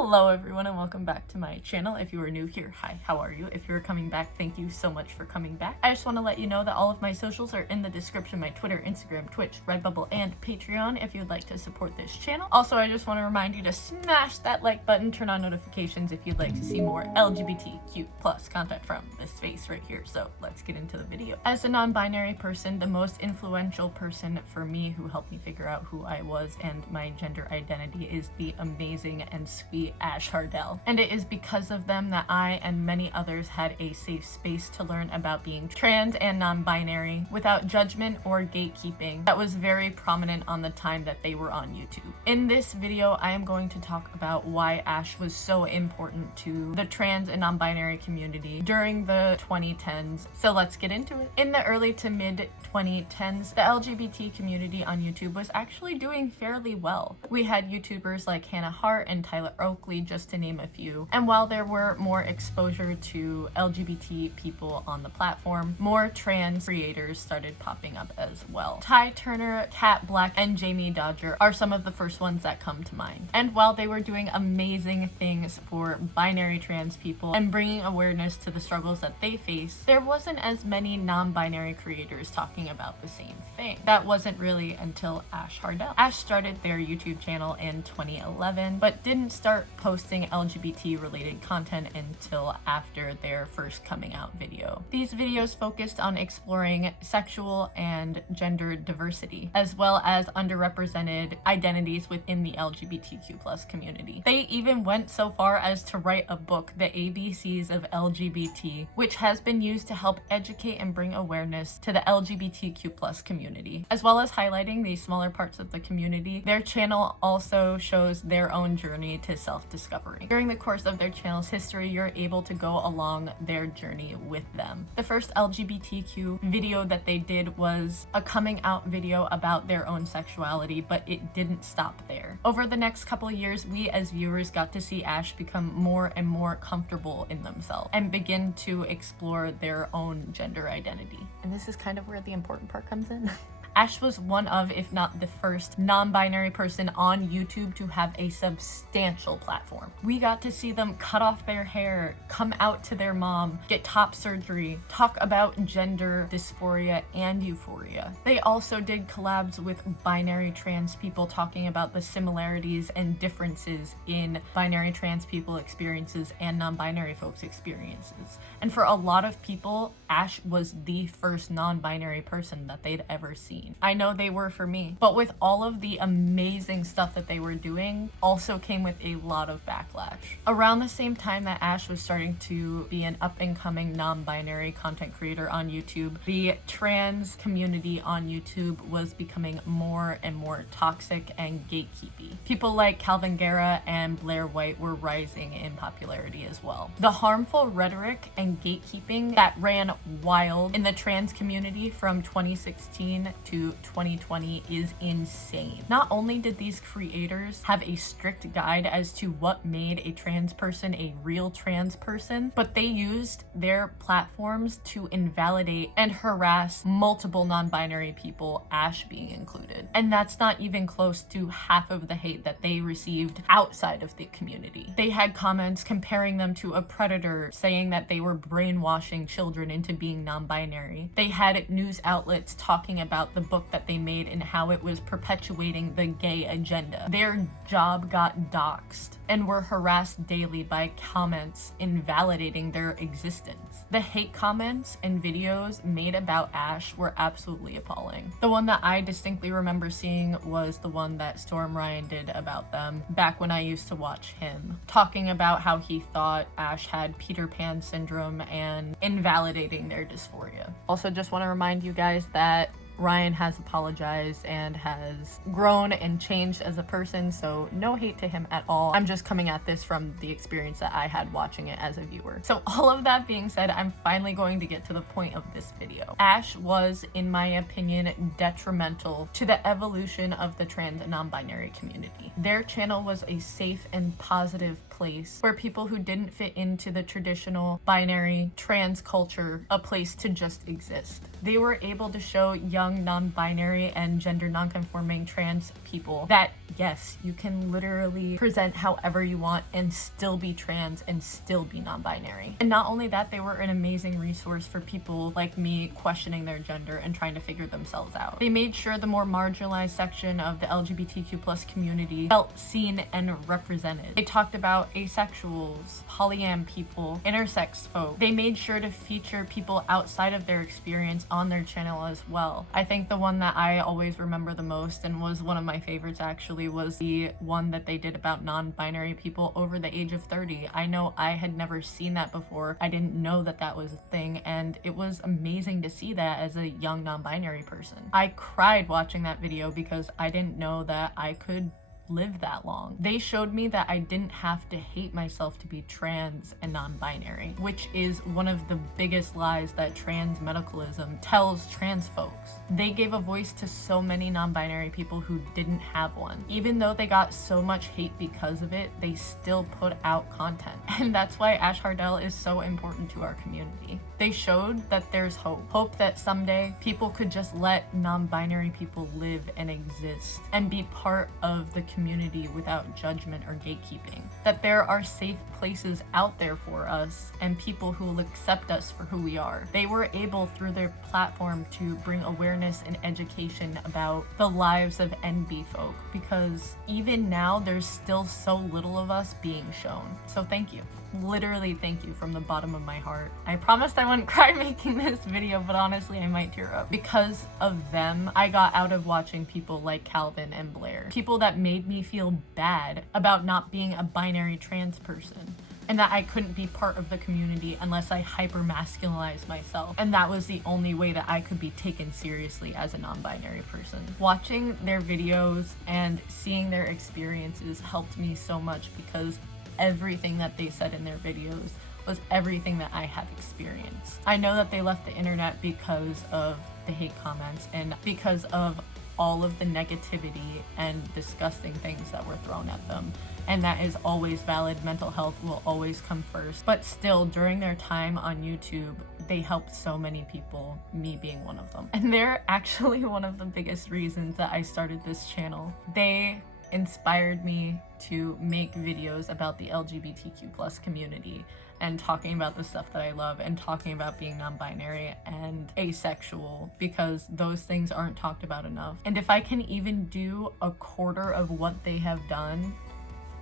Hello everyone and welcome back to my channel. If you are new here, hi, how are you? If you're coming back, thank you so much for coming back. I just want to let you know that all of my socials are in the description, my Twitter, Instagram, Twitch, Redbubble, and Patreon if you'd like to support this channel. Also, I just want to remind you to smash that like button, turn on notifications if you'd like to see more LGBTQ+ content from this face right here. So let's get into the video. As a non-binary person, the most influential person for me who helped me figure out who I was and my gender identity is the amazing and sweet Ash Hardell. And it is because of them that I and many others had a safe space to learn about being trans and non-binary without judgment or gatekeeping that was very prominent on the time that they were on YouTube. In this video, I am going to talk about why Ash was so important to the trans and non-binary community during the 2010s. So let's get into it. In the early to mid 2010s, the LGBT community on YouTube was actually doing fairly well. We had YouTubers like Hannah Hart and Tyler Oakley, just to name a few. And while there were more exposure to LGBT people on the platform, more trans creators started popping up as well. Ty Turner, Kat Black, and Jamie Dodger are some of the first ones that come to mind. And while they were doing amazing things for binary trans people and bringing awareness to the struggles that they face, there wasn't as many non-binary creators talking about the same thing. That wasn't really until Ash Hardell. Ash started their YouTube channel in 2011, but didn't start posting LGBT related content until after their first coming out video. These videos focused on exploring sexual and gender diversity, as well as underrepresented identities within the LGBTQ+ community. They even went so far as to write a book, The ABCs of LGBT, which has been used to help educate and bring awareness to the LGBTQ+ community. As well as highlighting these smaller parts of the community, their channel also shows their own journey to self-discovery. During the course of their channel's history, you're able to go along their journey with them. The first LGBTQ video that they did was a coming out video about their own sexuality, but it didn't stop there. Over the next couple of years, we as viewers got to see Ash become more and more comfortable in themselves and begin to explore their own gender identity. And this is kind of where the important part comes in. Ash was one of, if not the first, non-binary person on YouTube to have a substantial platform. We got to see them cut off their hair, come out to their mom, get top surgery, talk about gender dysphoria and euphoria. They also did collabs with binary trans people talking about the similarities and differences in binary trans people experiences and non-binary folks' experiences. And for a lot of people, Ash was the first non-binary person that they'd ever seen. I know they were for me, but with all of the amazing stuff that they were doing also came with a lot of backlash. Around the same time that Ash was starting to be an up-and-coming non-binary content creator on YouTube, the trans community on YouTube was becoming more and more toxic and gatekeepy. People like Calvin Guerra and Blair White were rising in popularity as well. The harmful rhetoric and gatekeeping that ran wild in the trans community from 2016 to 2020 is insane. Not only did these creators have a strict guide as to what made a trans person a real trans person, but they used their platforms to invalidate and harass multiple non-binary people, Ash being included. And that's not even close to half of the hate that they received outside of the community. They had comments comparing them to a predator, saying that they were brainwashing children into being non-binary. They had news outlets talking about the book that they made and how it was perpetuating the gay agenda. Their job got doxxed and were harassed daily by comments invalidating their existence. The hate comments and videos made about Ash were absolutely appalling. The one that I distinctly remember seeing was the one that Storm Ryan did about them back when I used to watch him, talking about how he thought Ash had Peter Pan syndrome and invalidating their dysphoria. Also, just want to remind you guys that Ryan has apologized and has grown and changed as a person, so no hate to him at all. I'm just coming at this from the experience that I had watching it as a viewer. So all of that being said, I'm finally going to get to the point of this video. Ash was, in my opinion, detrimental to the evolution of the trans and non-binary community. Their channel was a safe and positive place where people who didn't fit into the traditional binary trans culture a place to just exist. They were able to show young non-binary and gender non-conforming trans people that yes, you can literally present however you want and still be trans and still be non-binary. And not only that, they were an amazing resource for people like me questioning their gender and trying to figure themselves out. They made sure the more marginalized section of the LGBTQ+ community felt seen and represented. They talked about asexuals, polyam people, intersex folk. They made sure to feature people outside of their experience on their channel as well. I think the one that I always remember the most, and was one of my favorites actually, was the one that they did about non-binary people over the age of 30. I know I had never seen that before. I didn't know that that was a thing, and it was amazing to see that as a young non-binary person. I cried watching that video because I didn't know that I could live that long. They showed me that I didn't have to hate myself to be trans and non-binary, which is one of the biggest lies that trans medicalism tells trans folks. They gave a voice to so many non-binary people who didn't have one. Even though they got so much hate because of it, they still put out content. And that's why Ash Hardell is so important to our community. They showed that there's hope. Hope that someday people could just let non-binary people live and exist and be part of the community without judgment or gatekeeping. That there are safe places out there for us and people who will accept us for who we are. They were able, through their platform, to bring awareness and education about the lives of NB folk, because even now there's still so little of us being shown. So thank you. Literally thank you from the bottom of my heart. I promised I wouldn't cry making this video, but honestly I might tear up. Because of them, I got out of watching people like Calvin and Blair. People that made me feel bad about not being a binary trans person, and that I couldn't be part of the community unless I hyper-masculinized myself. And that was the only way that I could be taken seriously as a non-binary person. Watching their videos and seeing their experiences helped me so much, because everything that they said in their videos was everything that I have experienced. I know that they left the internet because of the hate comments and because of all of the negativity and disgusting things that were thrown at them. And that is always valid. Mental health will always come first. But still, during their time on YouTube, they helped so many people, me being one of them. And they're actually one of the biggest reasons that I started this channel. They inspired me to make videos about the LGBTQ+ community and talking about the stuff that I love and talking about being non-binary and asexual, because those things aren't talked about enough. And if I can even do a quarter of what they have done,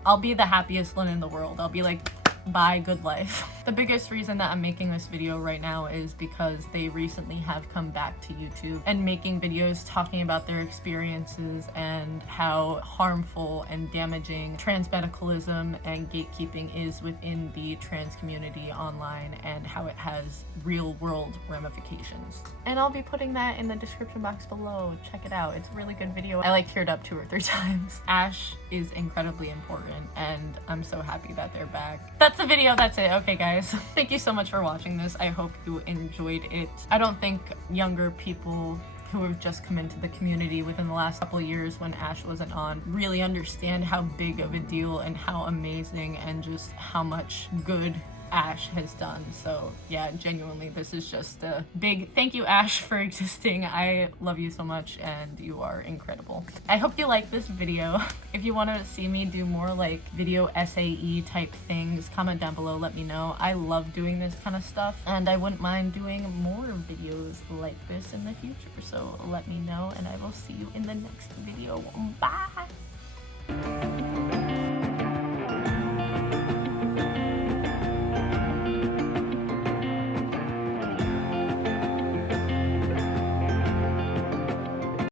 I'll be the happiest Lynn in the world. I'll be like, bye, good life. The biggest reason that I'm making this video right now is because they recently have come back to YouTube and making videos talking about their experiences and how harmful and damaging trans medicalism and gatekeeping is within the trans community online, and how it has real world ramifications. And I'll be putting that in the description box below. Check it out. It's a really good video. I like teared up 2 or 3 times. Ash is incredibly important, and I'm so happy that they're back. That's the video. That's it. Okay, guys. Thank you so much for watching this. I hope you enjoyed it. I don't think younger people who have just come into the community within the last couple of years when Ash wasn't on really understand how big of a deal and how amazing and just how much good Ash has done. So yeah, genuinely, this is just a big thank you, Ash, for existing. I love you so much and you are incredible. I hope you like this video. If you want to see me do more like video SAE type things, comment down below, let me know. I love doing this kind of stuff, and I wouldn't mind doing more videos like this in the future, so let me know, and I will see you in the next video. Bye!